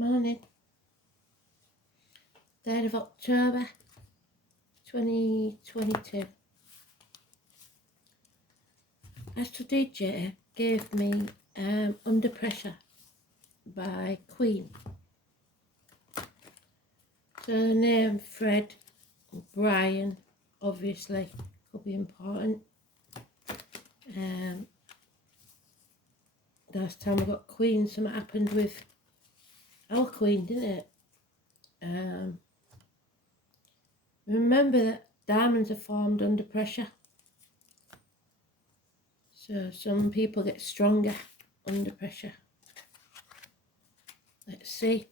Morning, 3rd of October 2022. Astrology gave me Under Pressure by Queen. So the name Fred, Brian, obviously could be important. Last time I got Queen, something happened with our Queen, didn't it? Remember that diamonds are formed under pressure. So some people get stronger under pressure. Let's see.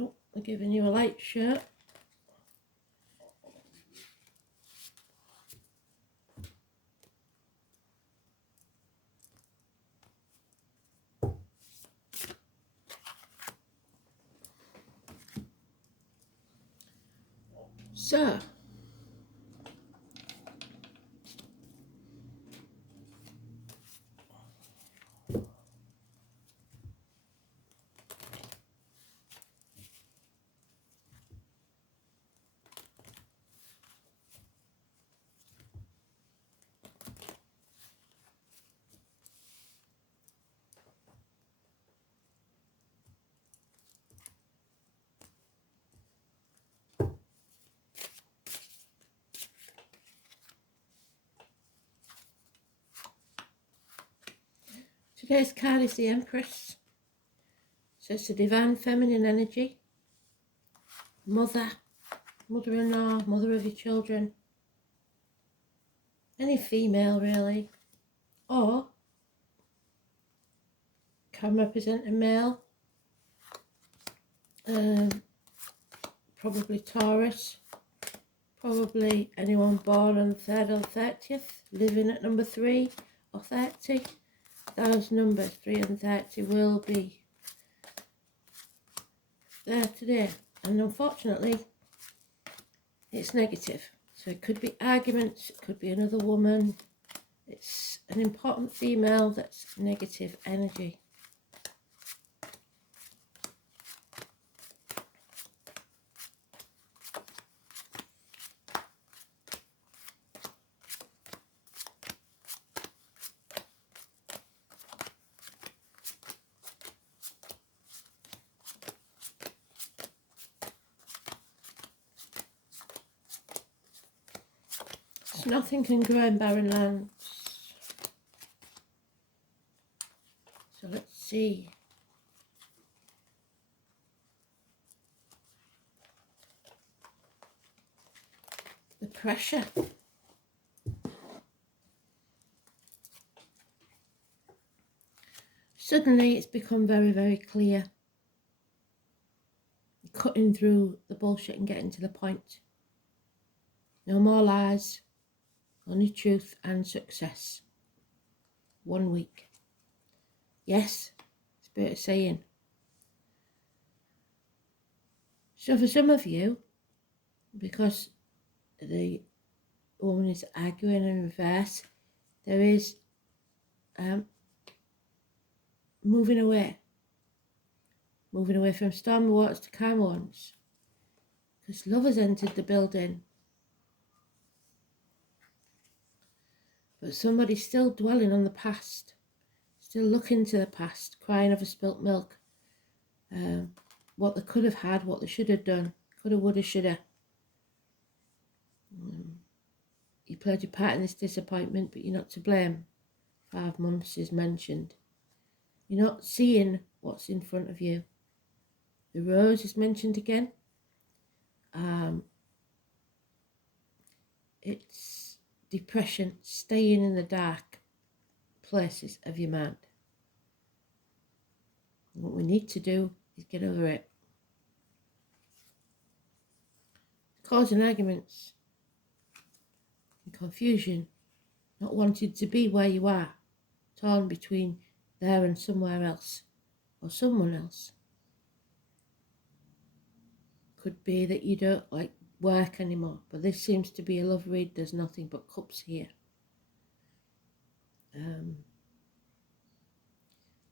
Oh, I'm giving you a light shirt. So, today's card is the Empress. So it's the divine feminine energy. Mother, mother-in-law, mother of your children. Any female really. Or can represent a male. Probably Taurus. Probably anyone born on the 3rd or 30th, living at number 3 or 30. Those numbers, 3 and 30, will be there today. And unfortunately, it's negative. So it could be arguments, it could be another woman. It's an important female that's negative energy. Nothing can grow in barren lands. So let's see. The pressure. Suddenly it's become very, very clear. Cutting through the bullshit and getting to the point. No more lies. Only truth and success. 1 week. Yes, Spirit is saying. So for some of you, because the woman is arguing in reverse, there is moving away from stormy waters to calm ones, because love has entered the building. But somebody's still dwelling on the past, still looking to the past, crying over spilt milk. What they could have had, what they should have done, coulda, woulda, shoulda. You played your part in this disappointment, but you're not to blame. 5 months is mentioned. You're not seeing what's in front of you. The rose is mentioned again. It's depression, staying in the dark places of your mind. What we need to do is get over it. Causing arguments and confusion, not wanting to be where you are, torn between there and somewhere else or someone else. Could be that you don't like work anymore. But this seems to be a love read. There's nothing but cups here.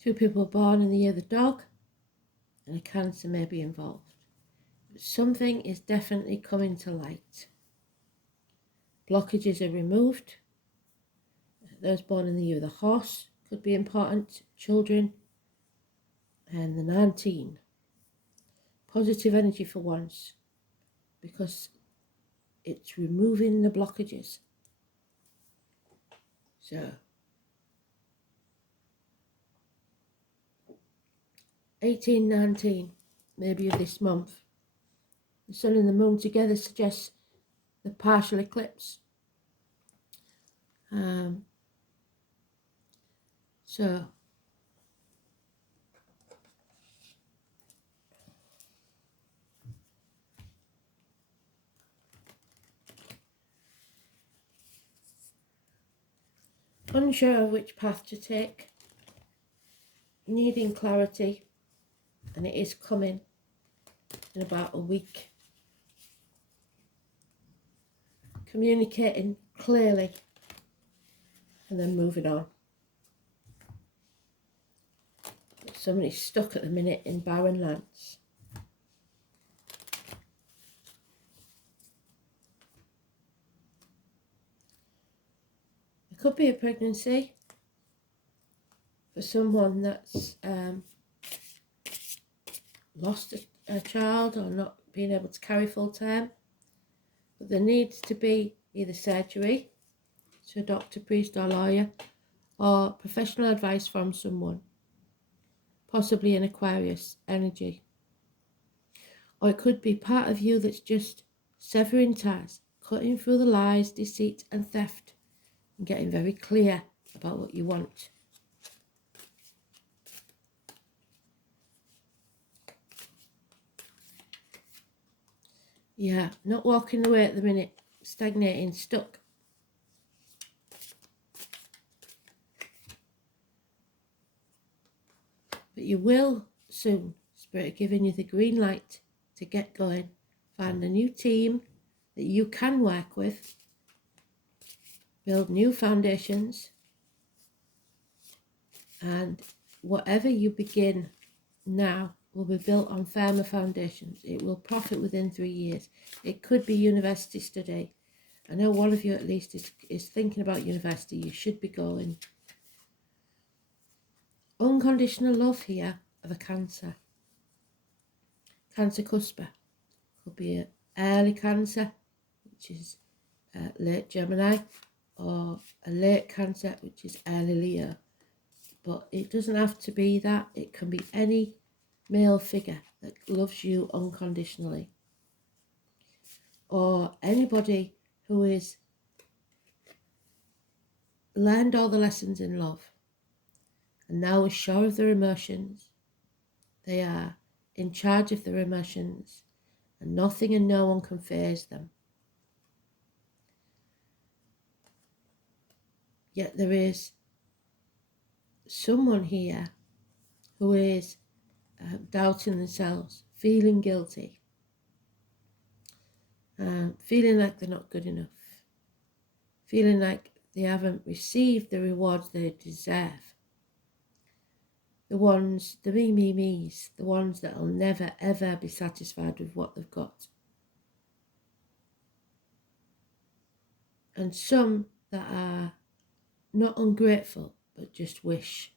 Two people born in the year of the dog, and a Cancer may be involved. But something is definitely coming to light. Blockages are removed. Those born in the year of the horse could be important. Children. And the 19. Positive energy for once, because it's removing the blockages. So 18, 19, maybe of this month. The sun and the moon together suggests the partial eclipse. So unsure of which path to take, needing clarity, and it is coming in about a week. Communicating clearly and then moving on. Somebody's stuck at the minute in barren lands. There could be a pregnancy for someone that's lost a child or not being able to carry full term. But there needs to be either surgery, so a doctor, priest or lawyer, or professional advice from someone, possibly an Aquarius energy. Or it could be part of you that's just severing ties, cutting through the lies, deceit and theft, and getting very clear about what you want. Yeah, not walking away at the minute, stagnating, stuck. But you will soon, Spirit giving you the green light to get going. Find a new team that you can work with. Build new foundations. And whatever you begin now will be built on firmer foundations. It will profit within 3 years. It could be university study. I know one of you at least is thinking about university. You should be going. Unconditional love here of a Cancer. Cancer cusper. Could be an early Cancer, which is late Gemini, or a late Cancer, which is early Leo. But it doesn't have to be that. It can be any male figure that loves you unconditionally. Or anybody who is learned all the lessons in love and now is sure of their emotions. They are in charge of their emotions, and nothing and no one can faze them. Yet there is someone here who is doubting themselves, feeling guilty, feeling like they're not good enough, feeling like they haven't received the rewards they deserve. The ones, the me's, the ones that will never ever be satisfied with what they've got. And some that are not ungrateful, but just wish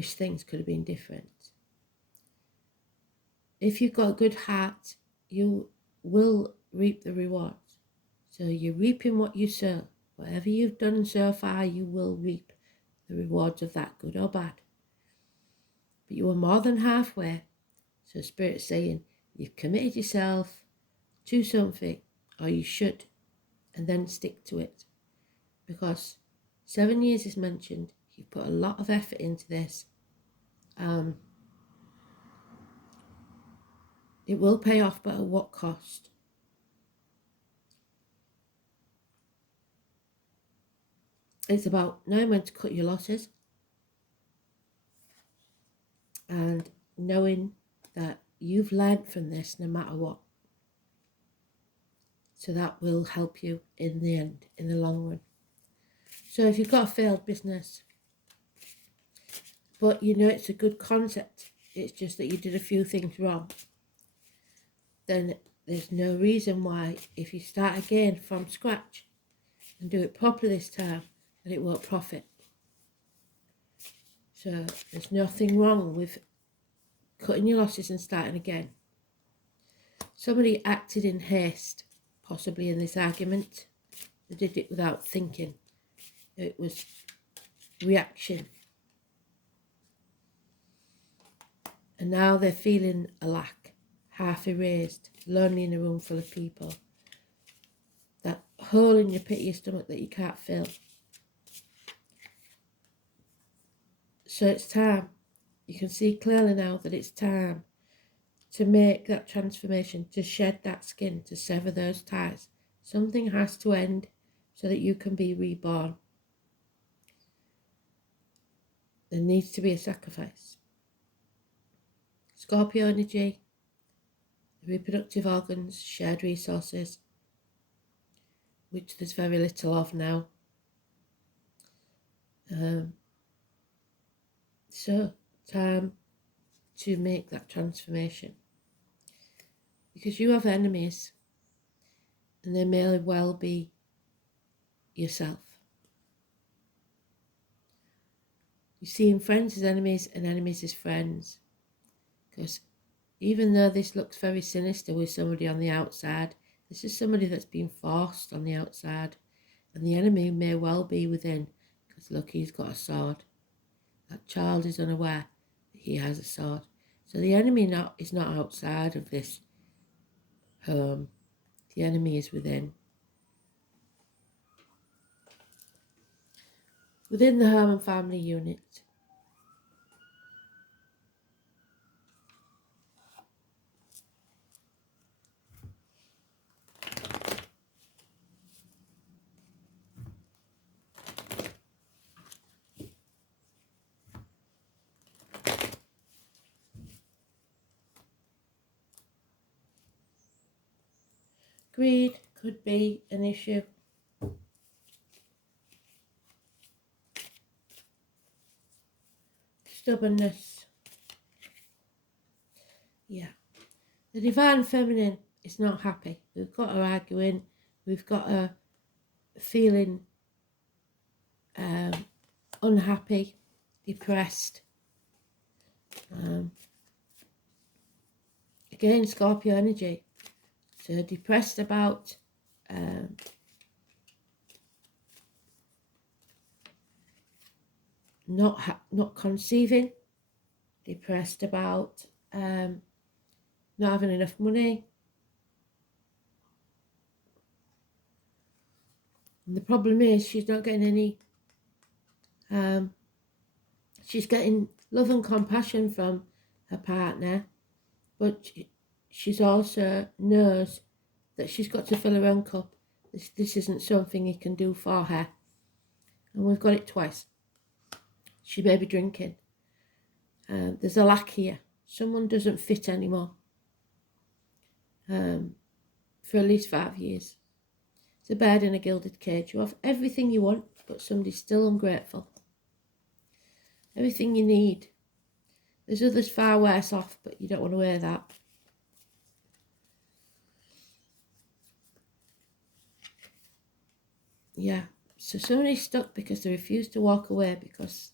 things could have been different. If you've got a good heart, you will reap the rewards. So you're reaping what you sow. Whatever you've done so far, you will reap the rewards of that, good or bad. But you are more than halfway. So Spirit's saying you've committed yourself to something, or you should, and then stick to it. Because 7 years is mentioned. You've put a lot of effort into this. It will pay off, but at what cost? It's about knowing when to cut your losses and knowing that you've learned from this no matter what. So that will help you in the end, in the long run. So if you've got a failed business, but you know it's a good concept, it's just that you did a few things wrong, then there's no reason why, if you start again from scratch and do it properly this time, that it won't profit. So there's nothing wrong with cutting your losses and starting again. Somebody acted in haste, possibly in this argument. They did it without thinking. It was reaction. And now they're feeling a lack, half erased, lonely in a room full of people. That hole in your pit of your stomach that you can't fill. So it's time. You can see clearly now that it's time to make that transformation, to shed that skin, to sever those ties. Something has to end so that you can be reborn. There needs to be a sacrifice. Scorpio energy, reproductive organs, shared resources, which there's very little of now. So, time to make that transformation. Because you have enemies, and they may well be yourself. You see friends as enemies and enemies as friends. Because even though this looks very sinister with somebody on the outside, this is somebody that's been forced on the outside. And the enemy may well be within. Because look, he's got a sword. That child is unaware that he has a sword. So the enemy is not outside of this home. The enemy is within. Within the home and family unit. Greed could be an issue. Stubbornness. Yeah. The divine feminine is not happy. We've got her arguing. We've got her feeling unhappy, depressed. Again, Scorpio energy. So depressed about not conceiving, depressed about not having enough money. And the problem is she's not getting any, she's getting love and compassion from her partner, but she's also knows that she's got to fill her own cup. This isn't something he can do for her. And we've got it twice. She may be drinking. There's a lack here. Someone doesn't fit anymore. For at least 5 years. It's a bird in a gilded cage. You have everything you want, but somebody's still ungrateful. Everything you need. There's others far worse off, but you don't want to wear that. Yeah, so somebody's stuck because they refuse to walk away because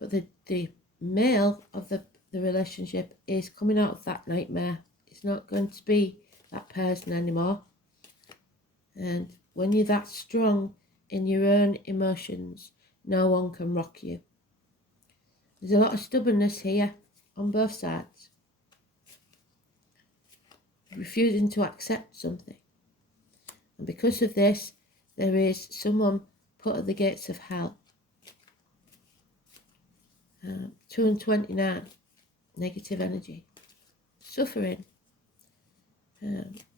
but the male of the relationship is coming out of that nightmare. It's not going to be that person anymore. And when you're that strong in your own emotions, no one can rock you. There's a lot of stubbornness here on both sides. Refusing to accept something. And because of this, there is someone put at the gates of hell. 2 and 29, negative energy. Suffering.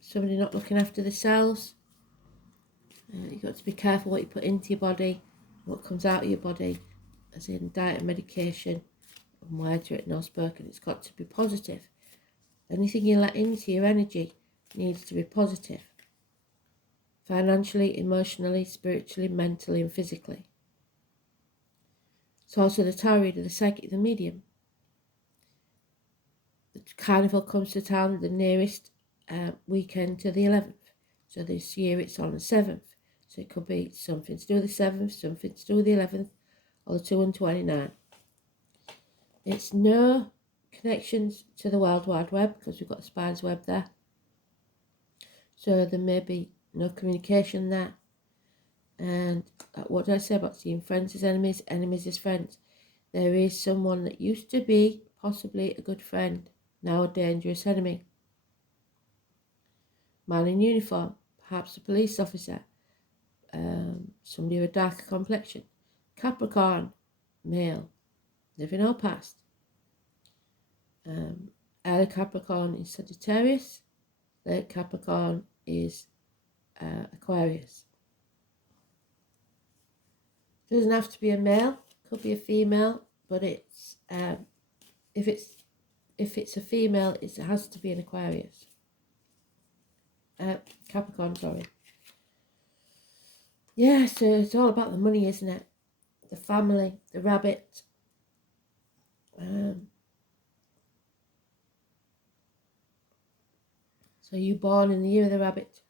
Somebody not looking after themselves. You've got to be careful what you put into your body, what comes out of your body, as in diet and medication, from words written or spoken. It's got to be positive. Anything you let into your energy needs to be positive. Financially, emotionally, spiritually, mentally and physically. It's also the tarot reader, the psychic, the medium. The carnival comes to town the nearest weekend to the 11th. So this year it's on the 7th. So it could be something to do with the 7th, something to do with the 11th, or the 2 and 29. It's no connections to the World Wide Web because we've got the spider's web there. So there may be no communication there. And what did I say about seeing friends as enemies, enemies as friends? There is someone that used to be possibly a good friend, now a dangerous enemy. Man in uniform, perhaps a police officer, somebody with a darker complexion. Capricorn, male, living or past. Early Capricorn is Sagittarius, late Capricorn is Aquarius. Doesn't have to be a male, could be a female, but it's if it's a female, it has to be an Aquarius. Capricorn, sorry. Yeah, so it's all about the money, isn't it? The family, the rabbit. So you born in the year of the rabbit.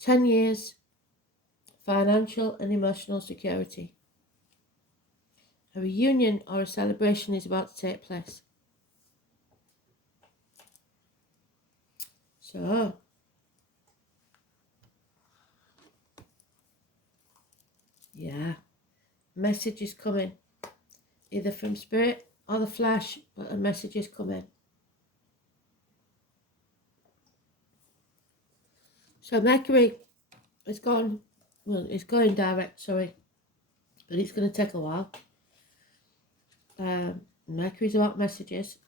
"10 years, financial and emotional security. A reunion or a celebration is about to take place." So, yeah, message is coming, either from spirit or the flesh, but a message is coming. So Mercury is gone, well, it's going direct, sorry, but it's going to take a while. Mercury's about messages.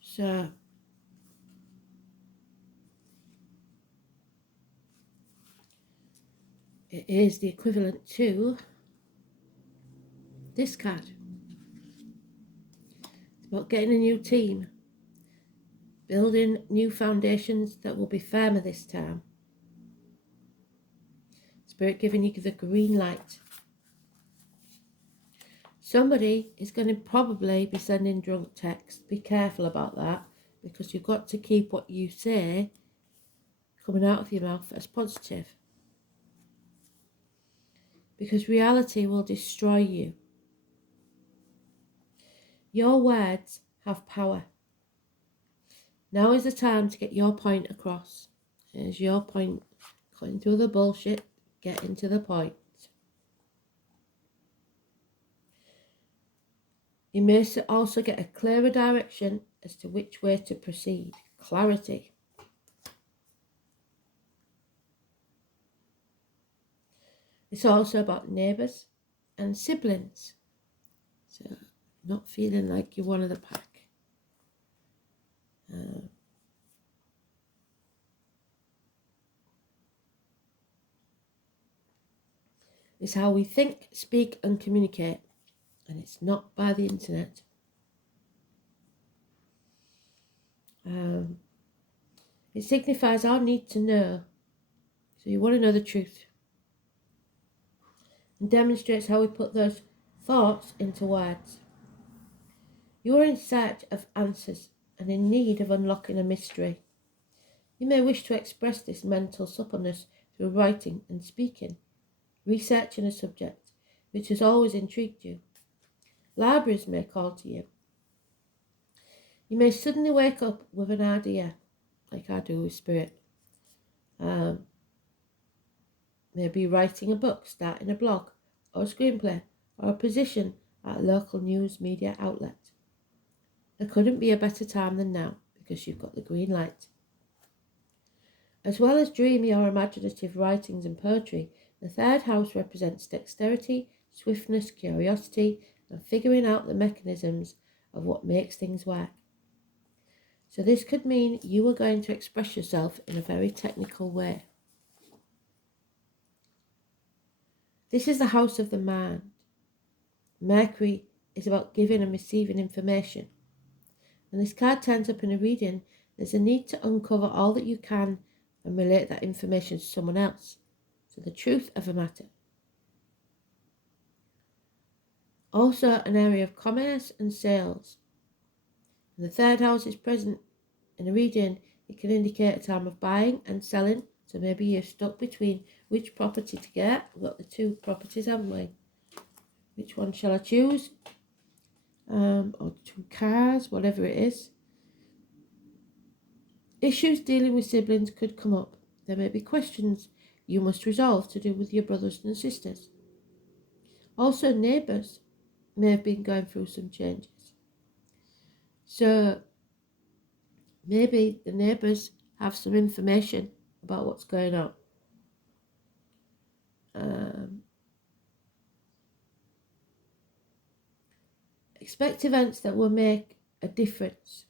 So it is the equivalent to this card. It's about getting a new team, building new foundations that will be firmer this time. Spirit giving you the green light. Somebody is going to probably be sending drunk texts. Be careful about that, because you've got to keep what you say coming out of your mouth as positive. Because reality will destroy you. Your words have power. Now is the time to get your point across. Here's your point. Cutting through the bullshit, getting to the point. You may also get a clearer direction as to which way to proceed. Clarity. It's also about neighbours and siblings. So, not feeling like you're one of the pack. It's how we think, speak and communicate. And it's not by the internet. It signifies our need to know. So you want to know the truth. And demonstrates how we put those thoughts into words. You are in search of answers and in need of unlocking a mystery. You may wish to express this mental suppleness through writing and speaking, researching a subject which has always intrigued you. Libraries may call to you. You may suddenly wake up with an idea, like I do with spirit. Maybe writing a book, starting a blog, or a screenplay, or a position at a local news media outlet. There couldn't be a better time than now, because you've got the green light. As well as dreamy or imaginative writings and poetry, the third house represents dexterity, swiftness, curiosity, and figuring out the mechanisms of what makes things work. So this could mean you are going to express yourself in a very technical way. This is the house of the mind. Mercury is about giving and receiving information. When this card turns up in a reading, there's a need to uncover all that you can and relate that information to someone else. So the truth of a matter. Also an area of commerce and sales. When the third house is present in a reading, it can indicate a time of buying and selling. So maybe you're stuck between which property to get. We've got the two properties, haven't we? Which one shall I choose? Or two cars, whatever it is. Issues dealing with siblings could come up. There may be questions you must resolve to do with your brothers and sisters. Also, neighbours may have been going through some changes. So maybe the neighbours have some information about what's going on. Expect events that will make a difference.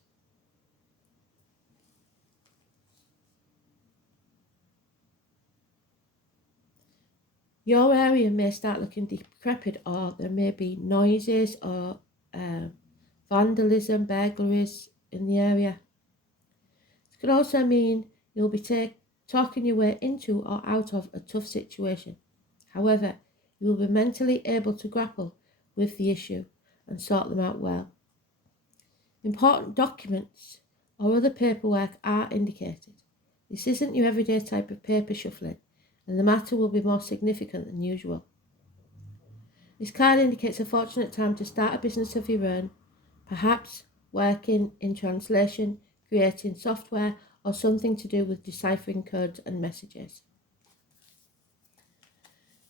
Your area may start looking decrepit, or there may be noises or vandalism, burglaries in the area. It could also mean you'll be talking your way into or out of a tough situation. However, you will be mentally able to grapple with the issue and sort them out well. Important documents or other paperwork are indicated. This isn't your everyday type of paper shuffling, and the matter will be more significant than usual. This card indicates a fortunate time to start a business of your own, perhaps working in translation, creating software, or something to do with deciphering codes and messages.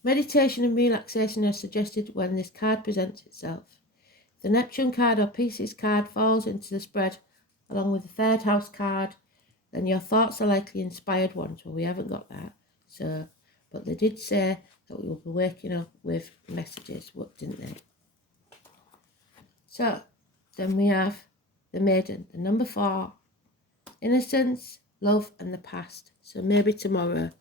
Meditation and relaxation are suggested when this card presents itself. If the Neptune card or Pisces card falls into the spread along with the third house card, then your thoughts are likely inspired ones. Well, we haven't got that. But they did say that we will be waking up with messages, what didn't they? So then we have the Maiden, the number 4, innocence, love, and the past. So maybe tomorrow.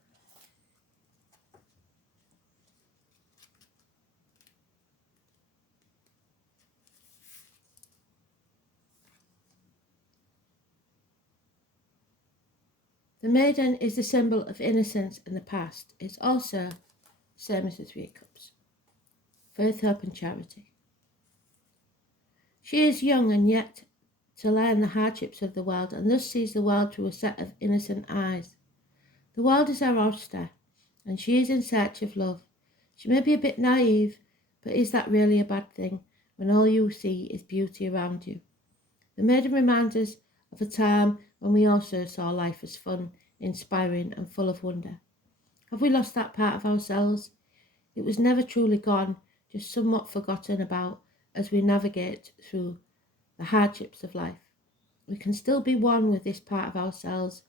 The Maiden is the symbol of innocence and the past. It's also the same as the 3 of Cups. Faith, hope, and charity. She is young and yet to learn the hardships of the world, and thus sees the world through a set of innocent eyes. The world is her oyster, and she is in search of love. She may be a bit naive, but is that really a bad thing when all you see is beauty around you? The Maiden reminds us of a time when we also saw life as fun, inspiring, and full of wonder. Have we lost that part of ourselves? It was never truly gone, just somewhat forgotten about as we navigate through the hardships of life. We can still be one with this part of ourselves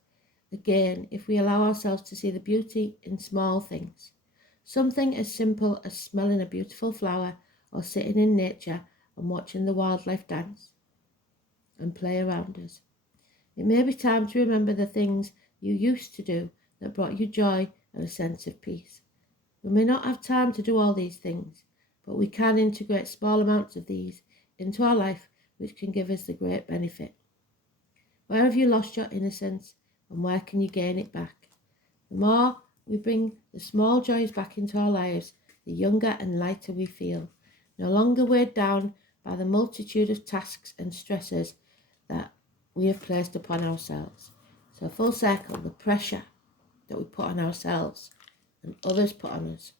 again if we allow ourselves to see the beauty in small things. Something as simple as smelling a beautiful flower or sitting in nature and watching the wildlife dance and play around us. It may be time to remember the things you used to do that brought you joy and a sense of peace. We may not have time to do all these things, but we can integrate small amounts of these into our life, which can give us the great benefit. Where have you lost your innocence, and where can you gain it back? The more we bring the small joys back into our lives, the younger and lighter we feel, no longer weighed down by the multitude of tasks and stresses that we have placed upon ourselves. So full circle, the pressure that we put on ourselves and others put on us.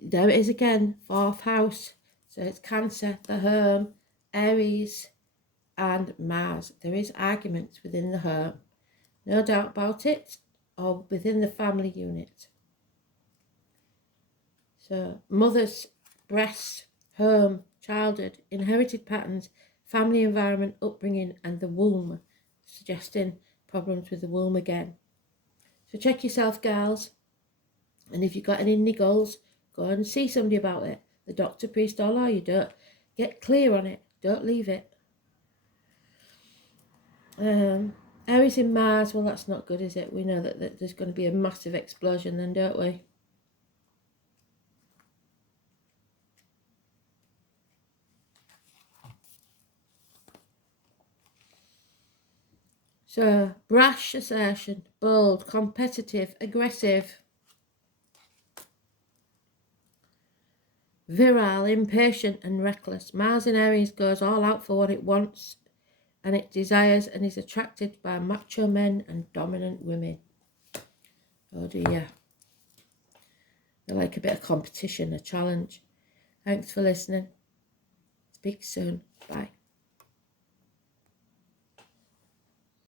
There it is again, 4th house. So it's Cancer, the home, Aries, and Mars. There is arguments within the home, no doubt about it, or within the family unit. So mothers, breasts, home, childhood, inherited patterns, family environment, upbringing, and the womb, suggesting problems with the womb again. So check yourself, girls, and if you've got any niggles, go and see somebody about it. The doctor, priest, or lawyer. Get clear on it. Don't leave it. Aries in Mars, well, that's not good, is it? We know that there's going to be a massive explosion then, don't we? So, brash assertion, bold, competitive, aggressive, virile, impatient and reckless. Mars in Aries goes all out for what it wants and it desires and is attracted by macho men and dominant women. Oh dear. They like a bit of competition, a challenge. Thanks for listening. Speak soon. Bye.